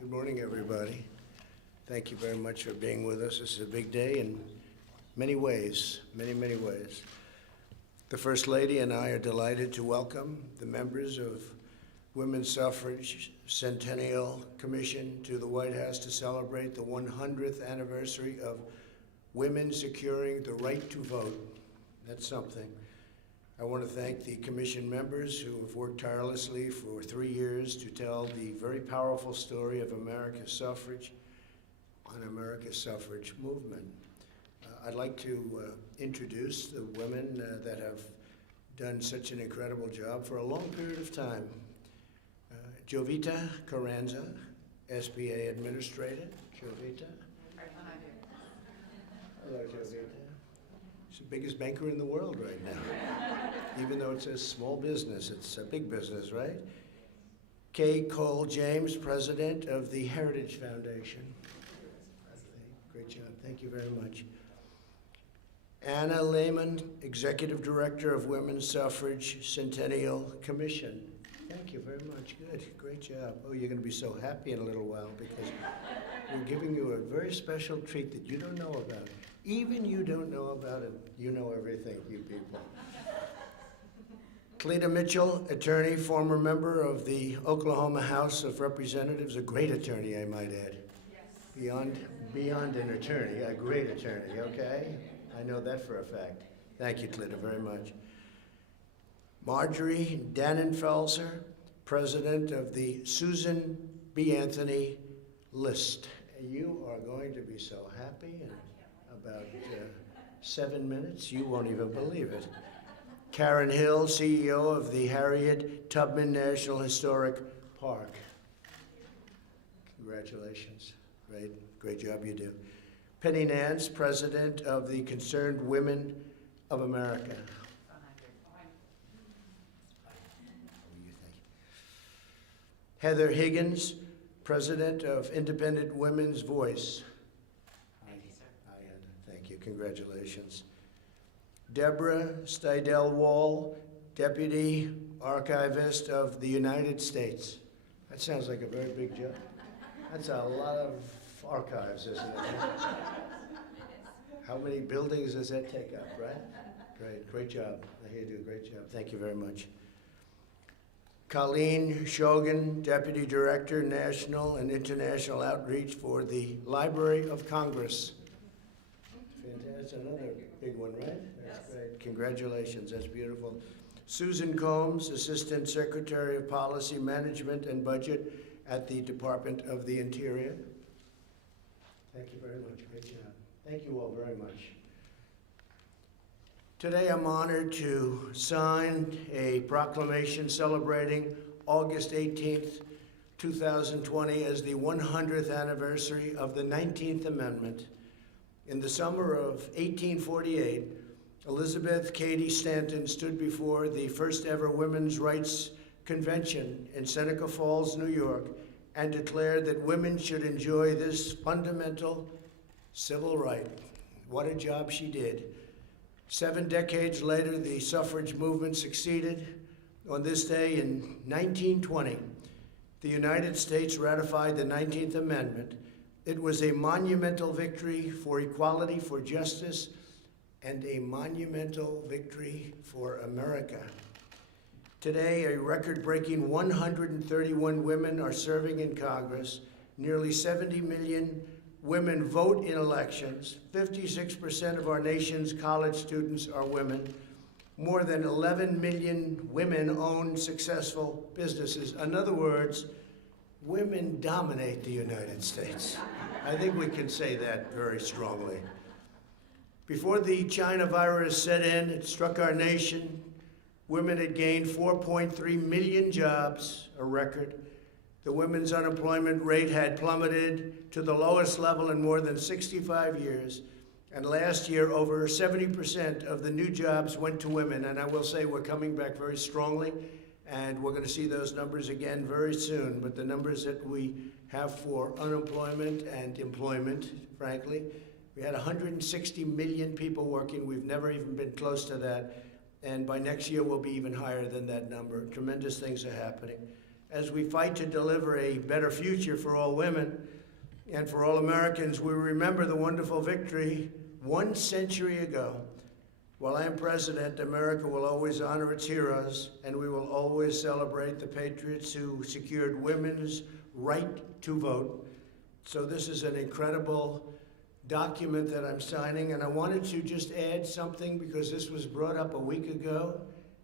Good morning, everybody. Thank you very much for being with us. This is a big day in many ways, many ways. The First Lady and I are delighted to welcome the members of Women's Suffrage Centennial Commission to the White House to celebrate the 100th anniversary of women securing the right to vote. That's something. I want to thank the commission members who have worked tirelessly for 3 years to tell the very powerful story of America's suffrage and America's suffrage movement. I'd like to introduce the women that have done such an incredible job for a long period of time. Jovita Carranza, SBA Administrator. Jovita. Hello, Jovita. She's the biggest banker in the world right now. Even though it says small business, it's a big business, right? Kay Cole James, President of the Heritage Foundation. Great job, thank you very much. Anna Lehman, Executive Director of Women's Suffrage Centennial Commission. Thank you very much, good, great job. Oh, you're gonna be so happy in a little while because we're giving you a very special treat that you don't know about. Even you don't know about it, you know everything, you people. Cleta Mitchell, attorney, former member of the Oklahoma House of Representatives, a great attorney, I might add. Yes. Beyond an attorney, a great attorney, okay? I know that for a fact. Thank you, Cleta, very much. Marjorie Dannenfelser, president of the Susan B. Anthony List. You are going to be so happy in about 7 minutes, you won't even believe it. Karen Hill, CEO of the Harriet Tubman National Historic Park. Congratulations, great job you do. Penny Nance, president of the Concerned Women of America. Heather Higgins, president of Independent Women's Voice. Thank you, sir. Hi, Heather. Thank you. Congratulations. Deborah Steidel-Wall, Deputy Archivist of the United States. That sounds like a very big job. That's a lot of archives, isn't it? How many buildings does that take up, right? Great job. You do a great job. Thank you very much. Colleen Shogan, Deputy Director, National and International Outreach for the Library of Congress. Fantastic, another big one, right? That's great. Congratulations, that's beautiful. Susan Combs, Assistant Secretary of Policy Management and Budget at the Department of the Interior. Thank you very much, great job. Thank you all very much. Today I'm honored to sign a proclamation celebrating August 18th, 2020 as the 100th anniversary of the 19th Amendment. In the summer of 1848, Elizabeth Cady Stanton stood before the first ever Women's Rights Convention in Seneca Falls, New York, and declared that women should enjoy this fundamental civil right. What a job she did. 7 decades later, the suffrage movement succeeded. On this day in 1920, the United States ratified the 19th Amendment. It was a monumental victory for equality, for justice, and a monumental victory for America. Today, a record-breaking 131 women are serving in Congress. Nearly 70 million women vote in elections. 56% of our nation's college students are women. More than 11 million women own successful businesses. In other words, women dominate the United States. I think we can say that very strongly. Before the China virus set in, it struck our nation. Women had gained 4.3 million jobs, a record. The women's unemployment rate had plummeted to the lowest level in more than 65 years. And last year, over 70% of the new jobs went to women. And I will say we're coming back very strongly, and we're going to see those numbers again very soon. But the numbers that we have for unemployment and employment, frankly, we had 160 million people working. We've never even been close to that. And by next year, we'll be even higher than that number. Tremendous things are happening. as we fight to deliver a better future for all women and for all Americans, we remember the wonderful victory 1 century ago. While I am president, America will always honor its heroes, and we will always celebrate the patriots who secured women's right to vote. So this is an incredible document that I'm signing, and I wanted to just add something because this was brought up a week ago,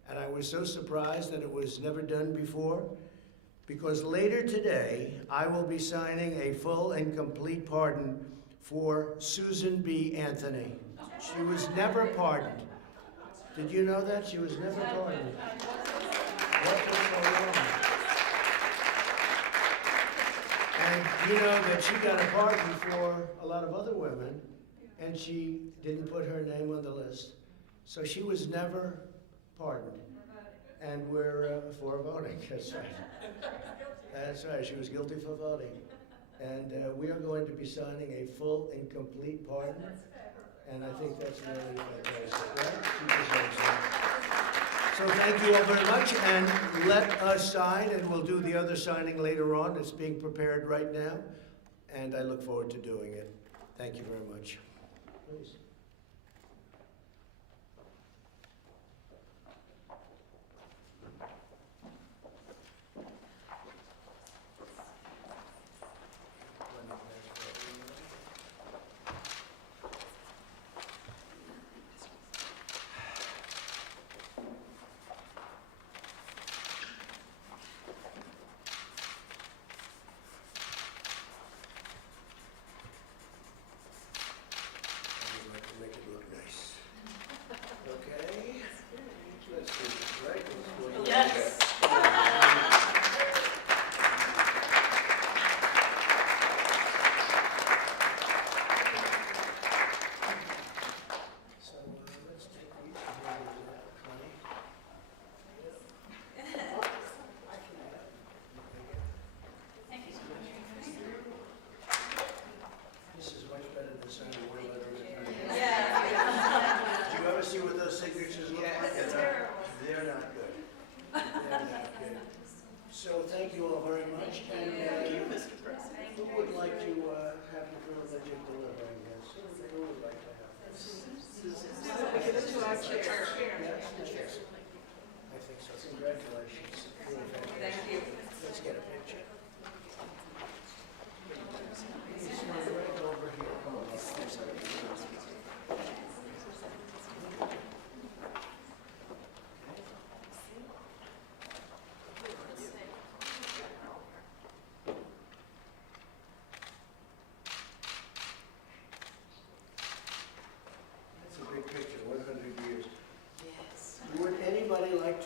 and I was so surprised that it was never done before. Because later today, I will be signing a full and complete pardon for Susan B. Anthony. She was never pardoned. Did you know that? She was never pardoned. What was so wrong? And you know that she got a pardon for a lot of other women, and she didn't put her name on the list. So she was never pardoned. And we're for voting. That's right. That's right. She was guilty for voting. And we are going to be signing a full and complete pardon. And I think that's really fantastic, right? She deserves it. So thank you all very much. And let us sign, and we'll do the other signing later on. It's being prepared right now. And I look forward to doing it. Thank you very much. Please.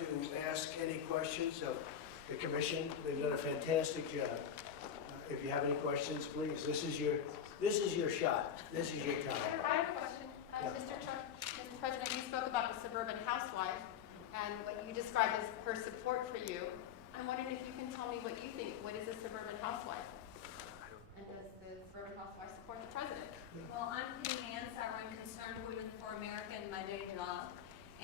To ask any questions of the commission. They've done a fantastic job. If you have any questions, please. This is your shot. This is your time. I have a question. Mr. Trump, Mr. President, you spoke about the suburban housewife and what you described as her support for you. I'm wondering if you can tell me what you think. What is a suburban housewife? And does the suburban housewife support the president? Well, I'm Penny Nance. I run Concerned Women for America in my day job.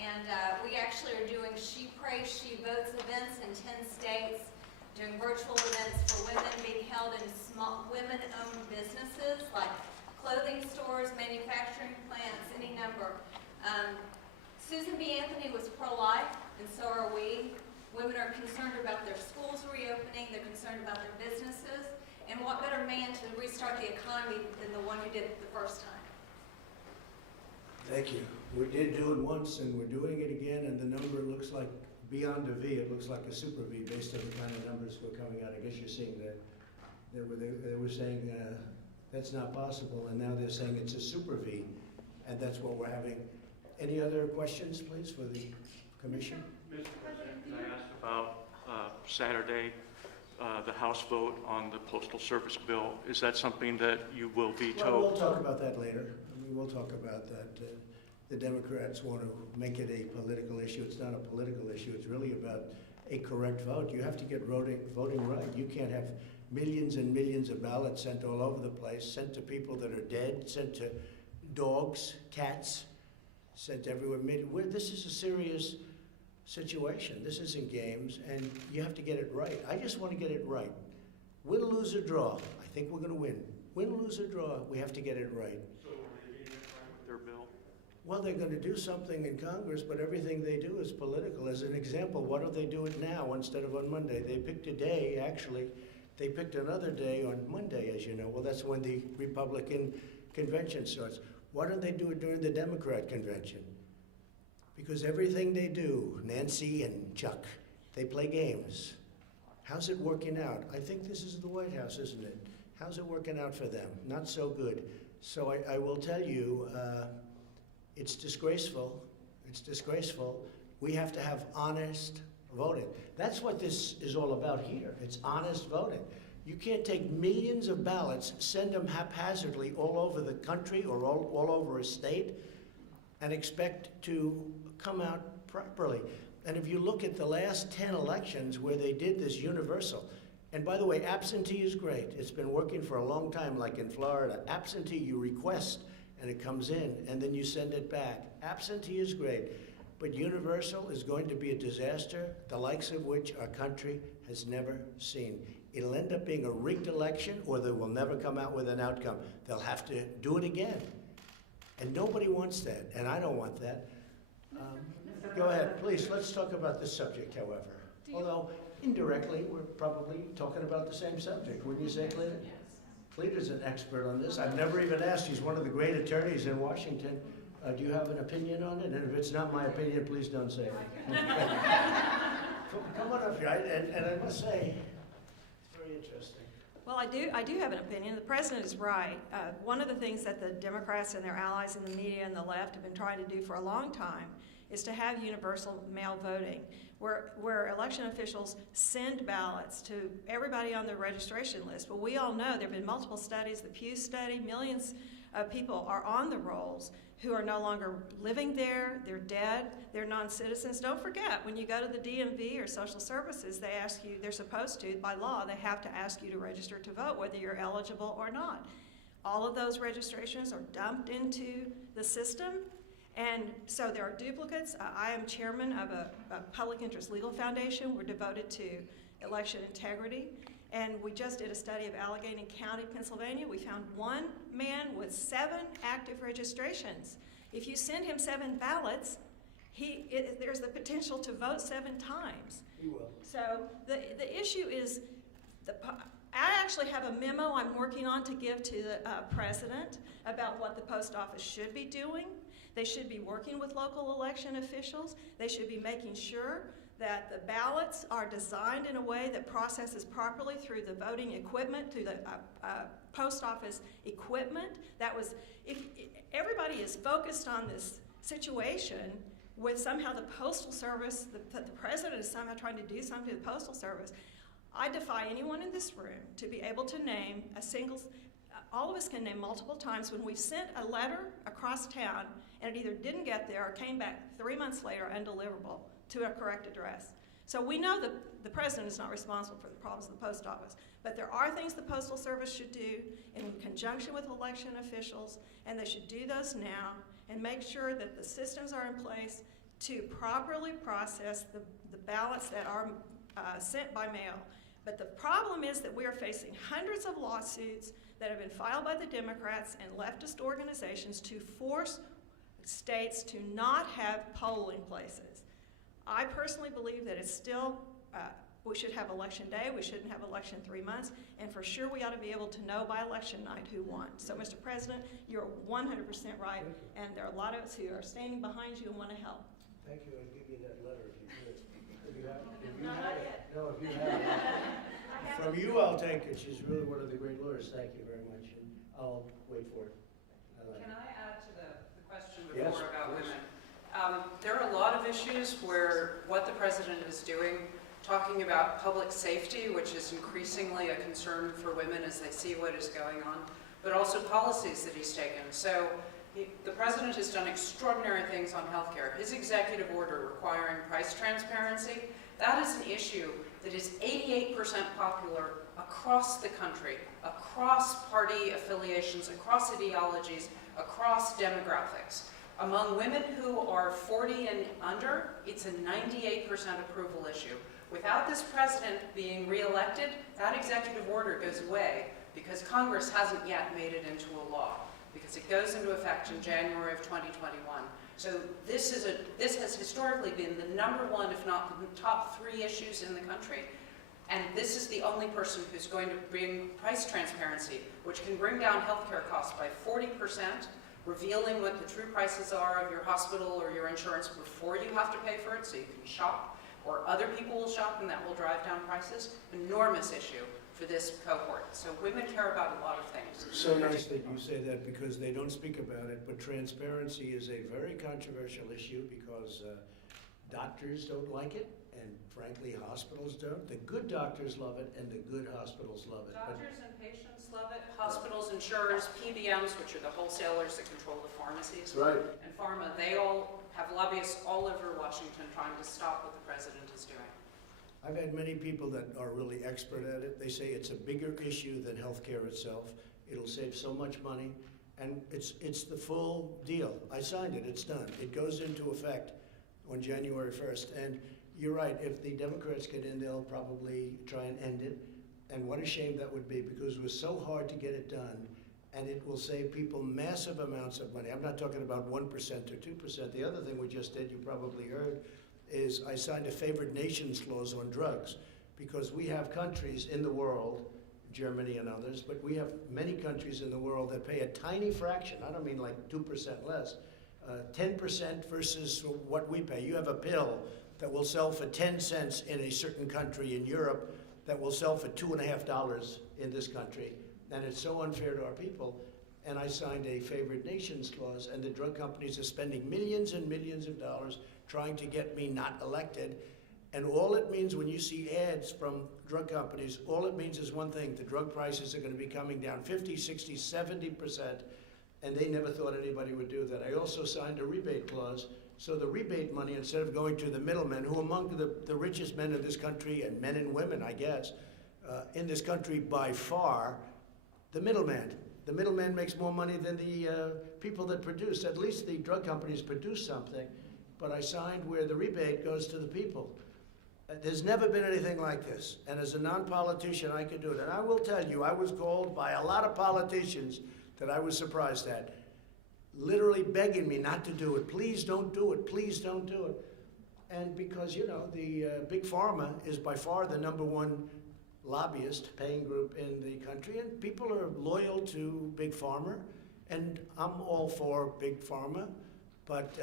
And we actually are doing She Prays, She Votes events in 10 states, doing virtual events for women being held in small women-owned businesses like clothing stores, manufacturing plants, any number. Susan B. Anthony was pro-life, and so are we. Women are concerned about their schools reopening, they're concerned about their businesses, and what better man to restart the economy than the one who did it the first time. Thank you. We did do it once, and we're doing it again, and the number looks like beyond a V. It looks like a super V based on the kind of numbers we're coming out. I guess you're seeing that. They were saying that's not possible, and now they're saying it's a super V, and that's what we're having. Any other questions, please, for the commission? Mr. President, can I ask about Saturday, the House vote on the Postal Service bill? Is that something that you will veto? Well, we'll talk about that later. I mean, we'll talk about that. The Democrats want to make it a political issue. It's not a political issue. It's really about a correct vote. You have to get voting right. You can't have millions and millions of ballots sent all over the place, sent to people that are dead, sent to dogs, cats, sent everywhere. This is a serious situation. This isn't games, and you have to get it right. I just want to get it right. Win, lose, or draw. I think we're going to win. Win, lose, or draw, we have to get it right. So are they being with their bill? Well, they're going to do something in Congress, but everything they do is political. As an example, why don't they do it now instead of on Monday? They picked a day, actually. They picked another day on Monday, as you know. Well, that's when the Republican convention starts. Why don't they do it during the Democrat convention? Because everything they do, Nancy and Chuck, they play games. How's it working out? I think this is the White House, isn't it? How's it working out for them? Not so good. So I will tell you, it's disgraceful. It's disgraceful. We have to have honest voting. That's what this is all about here. It's honest voting. You can't take millions of ballots, send them haphazardly all over the country or all over a state, and expect to come out properly. And if you look at the last 10 elections where they did this universal, and by the way, absentee is great. It's been working for a long time, like in Florida. Absentee, you request, and it comes in, and then you send it back. Absentee is great, but universal is going to be a disaster, the likes of which our country has never seen. It'll end up being a rigged election, or they will never come out with an outcome. They'll have to do it again. And nobody wants that, and I don't want that. Go ahead, please, let's talk about this subject, however. Although, indirectly, we're probably talking about the same subject, wouldn't you say, Cleta? Yes. Cleta's an expert on this. I've never even asked. He's one of the great attorneys in Washington. Do you have an opinion on it? And if it's not my opinion, please don't say it. Come on up here, and I must say, it's very interesting. Well, I do have an opinion. The president is right. One of the things that the Democrats and their allies in the media and the left have been trying to do for a long time is to have universal mail voting, where election officials send ballots to everybody on the registration list. Well, we all know there have been multiple studies, the Pew study, millions of people are on the rolls who are no longer living there, they're dead, they're non-citizens. Don't forget, when you go to the DMV or social services, they ask you, they're supposed to, by law, they have to ask you to register to vote, whether you're eligible or not. All of those registrations are dumped into the system, and so there are duplicates. I am chairman of a public interest legal foundation. We're devoted to election integrity. And we just did a study of Allegheny County, Pennsylvania. We found one man with 7 active registrations. If you send him 7 ballots, there's the potential to vote 7 times. He will. So the issue is, I actually have a memo I'm working on to give to the president about what the post office should be doing. They should be working with local election officials. They should be making sure that the ballots are designed in a way that processes properly through the voting equipment, through the post office equipment. If everybody is focused on this situation with somehow the Postal Service, the president is somehow trying to do something to the Postal Service, I defy anyone in this room to be able to name a single, all of us can name multiple times when we've sent a letter across town and it either didn't get there or came back 3 months later undeliverable to a correct address. So we know that the president is not responsible for the problems of the post office, but there are things the Postal Service should do in conjunction with election officials, and they should do those now and make sure that the systems are in place to properly process the ballots that are sent by mail. But the problem is that we are facing hundreds of lawsuits that have been filed by the Democrats and leftist organizations to force states to not have polling places. I personally believe that it's still, we should have election day, we shouldn't have election 3 months, and for sure we ought to be able to know by election night who won. So, Mr. President, you're 100% right, and there are a lot of us who are standing behind you and want to help. Thank you. I'll give you that letter if you could. If you have, Not yet. No, if you have it. From you, I'll take it. She's really one of the great lawyers. Thank you very much. And I'll wait for it. Can I add to the question Yes, before about please. women? There are a lot of issues where what the president is doing, talking about public safety, which is increasingly a concern for women as they see what is going on, but also policies that he's taken. So the president has done extraordinary things on healthcare. His executive order requiring price transparency, that is an issue that is 88% popular across the country, across party affiliations, across ideologies, across demographics. Among women who are 40 and under, it's a 98% approval issue. Without this president being reelected, that executive order goes away because Congress hasn't yet made it into a law, because it goes into effect in January of 2021. So this has historically been the #1, if not the top 3 issues in the country. And this is the only person who's going to bring price transparency, which can bring down healthcare costs by 40%, revealing what the true prices are of your hospital or your insurance before you have to pay for it, so you can shop, or other people will shop, and that will drive down prices. Enormous issue for this cohort. So women care about a lot of things. So nice that you say that, because they don't speak about it, but transparency is a very controversial issue because doctors don't like it, and frankly, hospitals don't. The good doctors love it, and the good hospitals love it. But Doctors and patients love it. Hospitals, insurers, PBMs, which are the wholesalers that control the pharmacies, right. and pharma, they all have lobbyists all over Washington trying to stop what the president is doing. I've had many people that are really expert at it. They say it's a bigger issue than healthcare itself. It'll save so much money, and it's the full deal. I signed it, it's done. It goes into effect on January 1st, and you're right, if the Democrats get in, they'll probably try and end it, and what a shame that would be, because it was so hard to get it done, and it will save people massive amounts of money. I'm not talking about 1% or 2%. The other thing we just did, you probably heard, is I signed a favored nations clause on drugs, because we have countries in the world, Germany and others, but we have many countries in the world that pay a tiny fraction, I don't mean like 2% less, 10% versus what we pay. You have a pill that will sell for 10 cents in a certain country in Europe that will sell for $2.50 in this country, and it's so unfair to our people. And I signed a favored nations clause, and the drug companies are spending millions and millions of dollars trying to get me not elected. And all it means when you see ads from drug companies, all it means is one thing: the drug prices are going to be coming down 50, 60, 70%, and they never thought anybody would do that. I also signed a rebate clause, so the rebate money, instead of going to the middlemen, who among the richest men in this country, and men and women, I guess, in this country by far, the middleman. The middleman makes more money than the people that produce. At least the drug companies produce something. But I signed where the rebate goes to the people. There's never been anything like this. And as a non-politician, I could do it. And I will tell you, I was called by a lot of politicians that I was surprised at, literally begging me not to do it. Please don't do it. Please don't do it. And because, you know, the big pharma is by far the #1 lobbyist paying group in the country, and people are loyal to big pharma, and I'm all for big pharma. But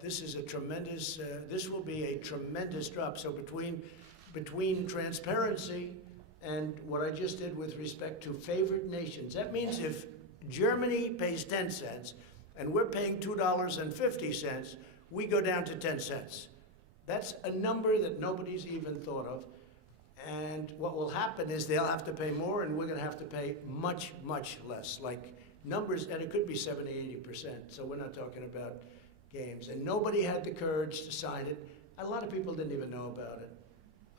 this is a tremendous, this will be a tremendous drop. So between transparency and what I just did with respect to favored nations, that means if Germany pays 10 cents and we're paying $2.50, we go down to 10 cents. That's a number that nobody's even thought of. And what will happen is they'll have to pay more, and we're going to have to pay much, much less. Like numbers, and it could be 70, 80%. So we're not talking about games. And nobody had the courage to sign it. A lot of people didn't even know about it.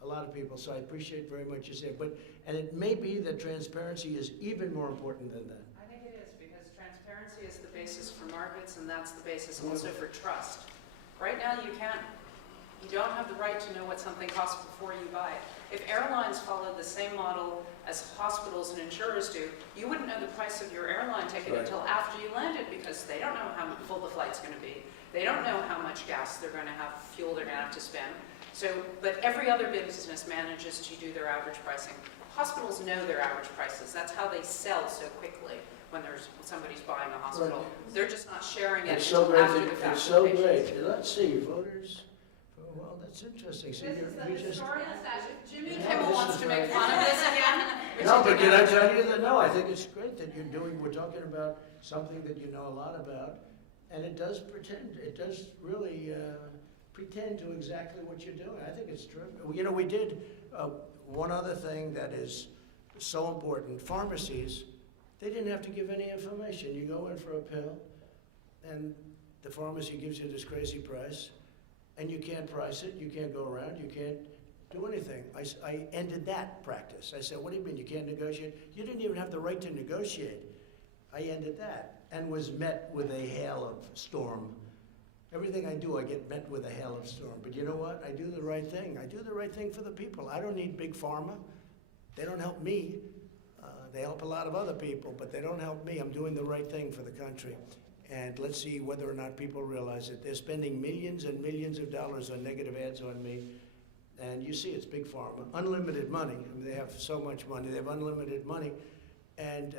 A lot of people. So I appreciate very much you say it. And it may be that transparency is even more important than that. I think it is, because transparency is the basis for markets, and that's the basis also for trust. Right now, you don't have the right to know what something costs before you buy it. If airlines followed the same model as hospitals and insurers do, you wouldn't know the price of your airline ticket until after you landed, because they don't know how full the flight's going to be. They don't know how much gas they're going to have, fuel they're going to have to spend. So, but every other business manages to do their average pricing. Hospitals know their average prices. That's how they sell so quickly when somebody's buying a hospital. Right. They're just not sharing it It's so until great. after the fact. It's so with patients. great. Let's see, voters. Well, that's interesting. See, This is the you just. historical statute. Jimmy Yeah, Kimmel this wants is to make right. fun of this again. No, but can I tell you that, no, I think it's great that we're talking about something that you know a lot about, and it does really pretend to exactly what you're doing. I think it's terrific. You know, we did one other thing that is so important. Pharmacies, they didn't have to give any information. You go in for a pill, and the pharmacy gives you this crazy price, and you can't price it, you can't go around, you can't do anything. I ended that practice. I said, what do you mean you can't negotiate? You didn't even have the right to negotiate. I ended that, and was met with a hail of storm Everything I do, I get met with a hailstorm. But you know what? I do the right thing. I do the right thing for the people. I don't need big pharma. They don't help me. They help a lot of other people, but they don't help me. I'm doing the right thing for the country. And let's see whether or not people realize it. They're spending millions and millions of dollars on negative ads on me. And you see, it's big pharma. Unlimited money. I mean, they have so much money. They have unlimited money. And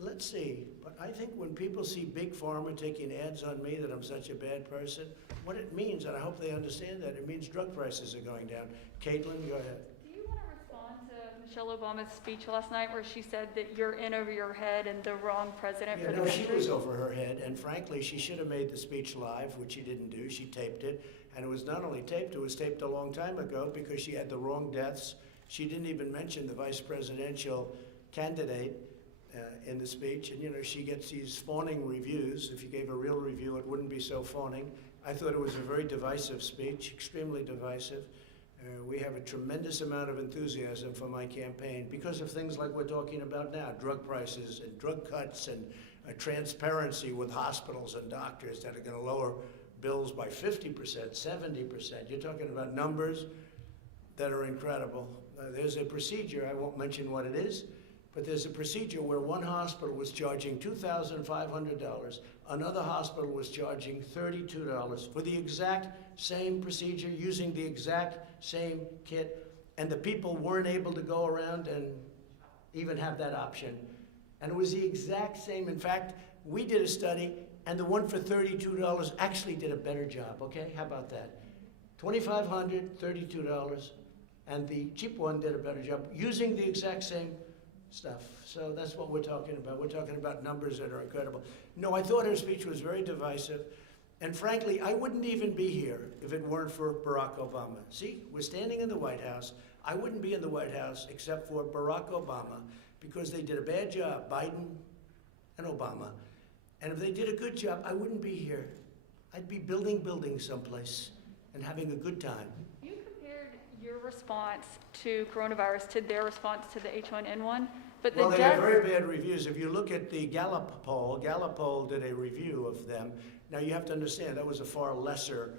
let's see. But I think when people see big pharma taking ads on me that I'm such a bad person, what it means, and I hope they understand that, it means drug prices are going down. Caitlin, go ahead. Do you want to respond to Michelle Obama's speech last night where she said that you're in over your head and the wrong president for the No, country? she was over her head, and frankly, she should have made the speech live, which she didn't do. She taped it, and it was not only taped, it was taped a long time ago because she had the wrong deaths. She didn't even mention the vice presidential candidate in the speech, and she gets these fawning reviews. If you gave a real review, it wouldn't be so fawning. I thought it was a very divisive speech, extremely divisive. We have a tremendous amount of enthusiasm for my campaign because of things like we're talking about now, drug prices and drug cuts and transparency with hospitals and doctors that are going to lower bills by 50%, 70%. You're talking about numbers that are incredible. There's a procedure, I won't mention what it is, but there's a procedure where one hospital was charging $2,500, another hospital was charging $32 for the exact same procedure, using the exact same kit, and the people weren't able to go around and even have that option. And it was the exact same. In fact, we did a study, and the one for $32 actually did a better job, okay? How about that? $2,500, $32, and the cheap one did a better job using the exact same stuff. So that's what we're talking about. We're talking about numbers that are incredible. No, I thought her speech was very divisive. And frankly, I wouldn't even be here if it weren't for Barack Obama. See, we're standing in the White House. I wouldn't be in the White House except for Barack Obama because they did a bad job, Biden and Obama. And if they did a good job, I wouldn't be here. I'd be building buildings someplace and having a good time. You compared your response to coronavirus to their response to the H1N1, but the Well, they got deaths... very bad reviews. If you look at the Gallup poll did a review of them. Now, you have to understand, that was a far lesser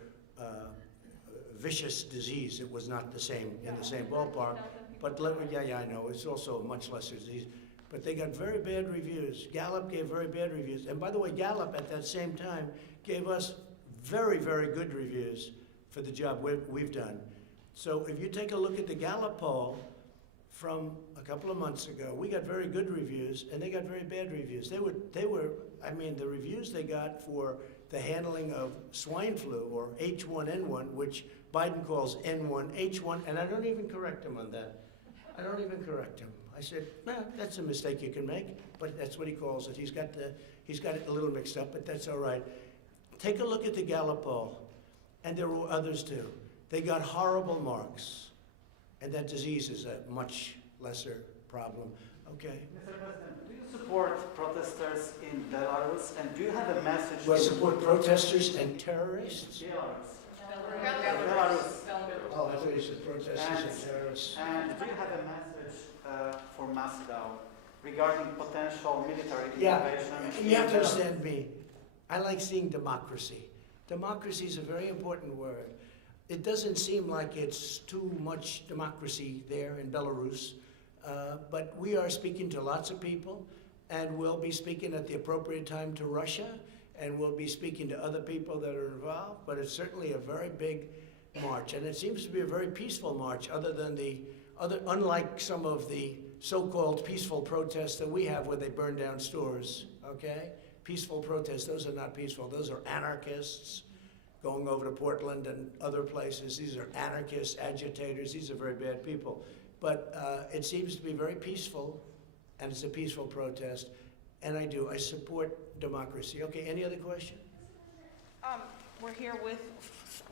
vicious disease. It was not the same, in the same ballpark. But yeah, I know. It's also a much lesser disease. But they got very bad reviews. Gallup gave very bad reviews. And by the way, Gallup at that same time gave us very, very good reviews for the job we've done. So if you take a look at the Gallup poll from a couple of months ago, we got very good reviews, and they got very bad reviews. They were, I mean, the reviews they got for the handling of swine flu, or H1N1, which Biden calls N1H1, and I don't even correct him on that. I don't even correct him. I said, well, that's a mistake you can make, but that's what he calls it. He's got it a little mixed up, but that's all right. Take a look at the Gallup poll, and there were others too. They got horrible marks, and that disease is a much lesser problem. Okay. Mr. President, do you support protesters in Belarus, and do you have a message? Do I support protesters and terrorists? Belarus. Oh, I thought you said protesters and terrorists. And do you have a message for Moscow regarding potential military Yeah, intervention? you have to understand me. I like seeing democracy. Democracy is a very important word. It doesn't seem like it's too much democracy there in Belarus, but we are speaking to lots of people, and we'll be speaking at the appropriate time to Russia, and we'll be speaking to other people that are involved, but it's certainly a very big march, and it seems to be a very peaceful march, unlike some of the so-called peaceful protests that we have where they burn down stores, okay? Peaceful protests, those are not peaceful. Those are anarchists going over to Portland and other places. These are anarchists, agitators. These are very bad people. But it seems to be very peaceful, and it's a peaceful protest, and I support democracy. Okay, any other question? We're here with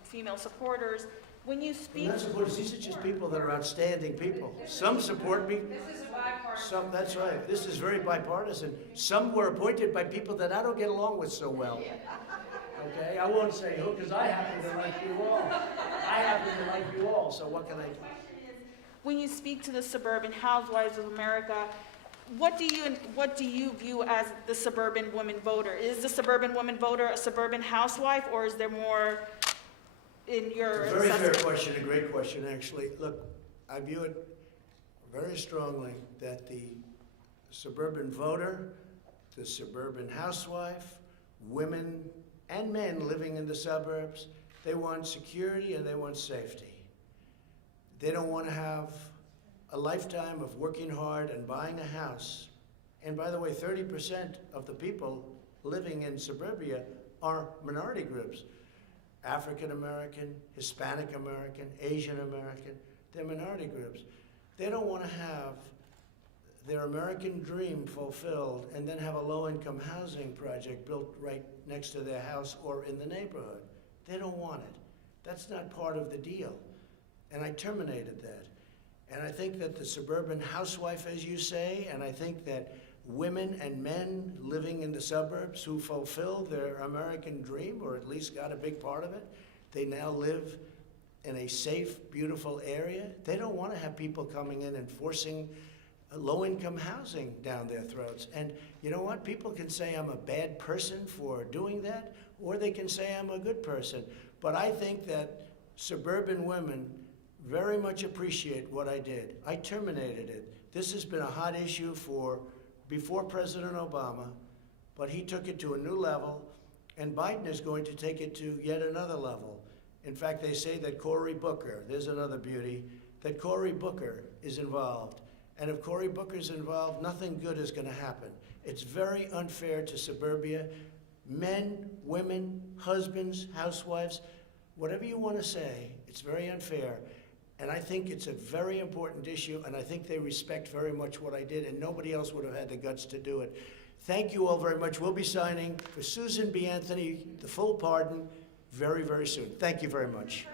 female supporters. When you speak... Not supporters, these are just people that are outstanding people. Some support me. This is a bipartisan. Some, that's right. This is very bipartisan. Some were appointed by people that I don't get along with so well. Okay, I won't say who, because I happen to like you all. I happen to like you all, so what can I do? When you speak to the suburban housewives of America, what do you view as the suburban woman voter? Is the suburban woman voter a suburban housewife, or is there more in your It's a very fair assessment? question, a great question, actually. Look, I view it very strongly that the suburban voter, the suburban housewife, women and men living in the suburbs, they want security and they want safety. They don't want to have a lifetime of working hard and buying a house. And by the way, 30% of the people living in suburbia are minority groups. African American, Hispanic American, Asian American, they're minority groups. They don't want to have their American dream fulfilled and then have a low-income housing project built right next to their house or in the neighborhood. They don't want it. That's not part of the deal. And I terminated that. And I think that the suburban housewife, as you say, and I think that women and men living in the suburbs who fulfill their American dream, or at least got a big part of it, they now live in a safe, beautiful area. They don't want to have people coming in and forcing low-income housing down their throats. And you know what? People can say I'm a bad person for doing that, or they can say I'm a good person. But I think that suburban women very much appreciate what I did. I terminated it. This has been a hot issue before President Obama, but he took it to a new level, and Biden is going to take it to yet another level. In fact, they say that Cory Booker, there's another beauty, that Cory Booker is involved. And if Cory Booker's involved, nothing good is going to happen. It's very unfair to suburbia. Men, women, husbands, housewives, whatever you want to say, it's very unfair. And I think it's a very important issue, and I think they respect very much what I did, and nobody else would have had the guts to do it. Thank you all very much. We'll be signing for Susan B. Anthony the full pardon very, very soon. Thank you very much.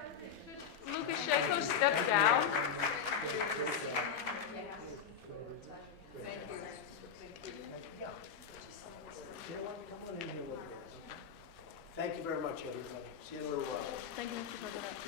Lukashenko step down? Thank you very much, everybody. See you in a little while. Thank you, Mr. President.